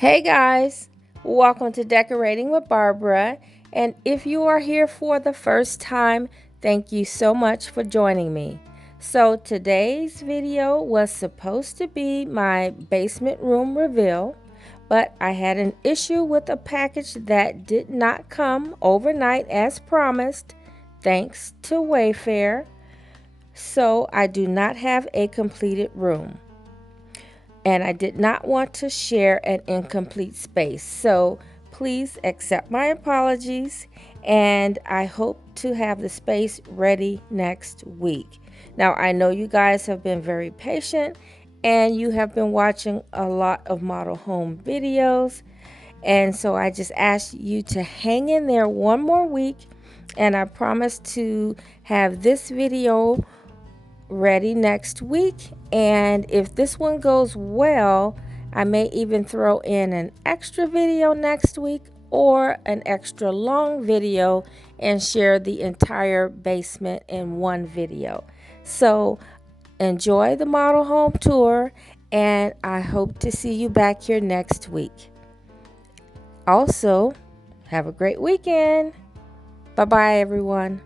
Hey guys, welcome to Decorating with Barbara. And if you are here for the first time, thank you so much for joining me. So today's video was supposed to be my basement room reveal, but I had an issue with a package that did not come overnight as promised, thanks to Wayfair. So I do not have a completed room. And I did not want to share an incomplete space. So please accept my apologies, and I hope to have the space ready next week. Now, I know you guys have been very patient and you have been watching a lot of model home videos, and so I just ask you to hang in there one more week, and I promise to have this video ready next week. And if this one goes well, I may even throw in an extra video next week or an extra long video and share the entire basement in one video. So enjoy the model home tour, and I hope to see you back here next week. Also, have a great weekend. Bye bye, everyone.